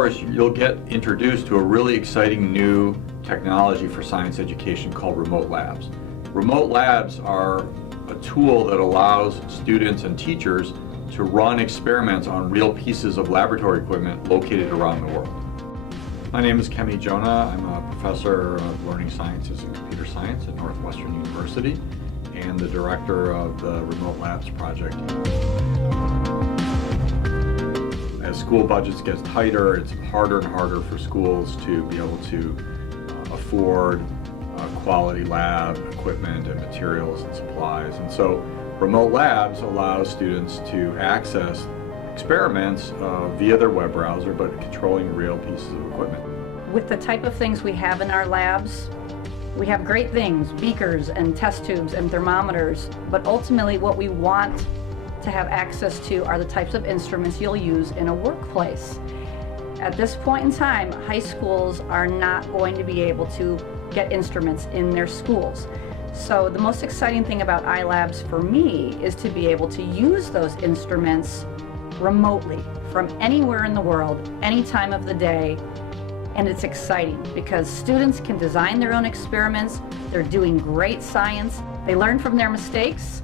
course, you'll get introduced to a really exciting new technology for science education called remote labs. Remote labs are a tool that allows students and teachers to run experiments on real pieces of laboratory equipment located around the world. My name is Kemi Jonah. I'm a professor of learning sciences and computer science at Northwestern University and the director of the Remote Labs project. As school budgets get tighter, it's harder and harder for schools to be able to afford quality lab equipment and materials and supplies. And so Remote Labs allows students to access experiments via their web browser, but controlling real pieces of equipment. With the type of things we have in our labs, we have great things, beakers and test tubes and thermometers, but ultimately what we want to have access to are the types of instruments you'll use in a workplace. At this point in time, high schools are not going to be able to get instruments in their schools. So the most exciting thing about iLabs for me is to be able to use those instruments remotely from anywhere in the world, any time of the day. And it's exciting because students can design their own experiments, they're doing great science, they learn from their mistakes,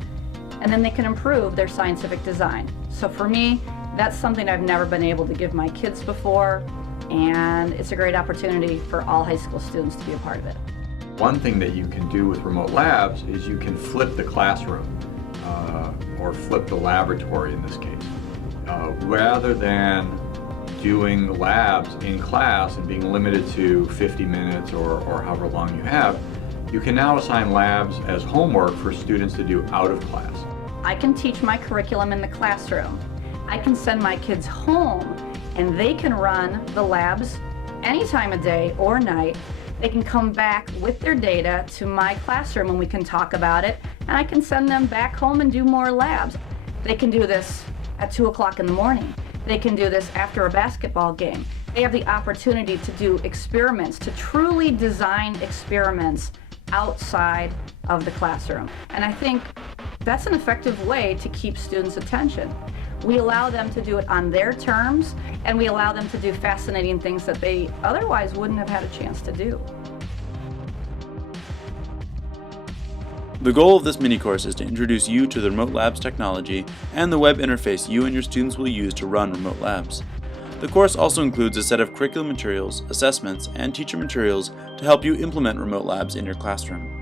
and then they can improve their scientific design. So for me, that's something I've never been able to give my kids before, and it's a great opportunity for all high school students to be a part of it. One thing that you can do with Remote Labs is you can flip the classroom, or flip the laboratory in this case. Rather than doing the labs in class and being limited to 50 minutes or however long you have, you can now assign labs as homework for students to do out of class. I can teach my curriculum in the classroom. I can send my kids home and they can run the labs any time of day or night. They can come back with their data to my classroom and we can talk about it, and I can send them back home and do more labs. They can do this at 2 o'clock in the morning. They can do this after a basketball game. They have the opportunity to do experiments, to truly design experiments outside of the classroom. And I think that's an effective way to keep students' attention. We allow them to do it on their terms, and we allow them to do fascinating things that they otherwise wouldn't have had a chance to do. The goal of this mini-course is to introduce you to the Remote Labs technology and the web interface you and your students will use to run Remote Labs. The course also includes a set of curriculum materials, assessments, and teacher materials to help you implement Remote Labs in your classroom.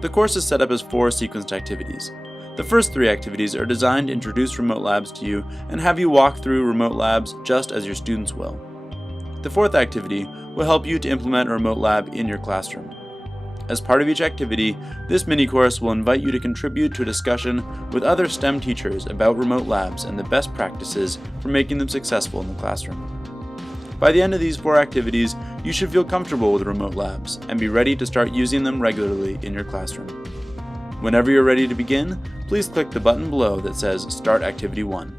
The course is set up as 4 sequenced activities. The first 3 activities are designed to introduce Remote Labs to you and have you walk through Remote Labs just as your students will. The 4th activity will help you to implement a Remote Lab in your classroom. As part of each activity, this mini-course will invite you to contribute to a discussion with other STEM teachers about Remote Labs and the best practices for making them successful in the classroom. By the end of these 4 activities, you should feel comfortable with Remote Labs and be ready to start using them regularly in your classroom. Whenever you're ready to begin, please click the button below that says Start Activity 1.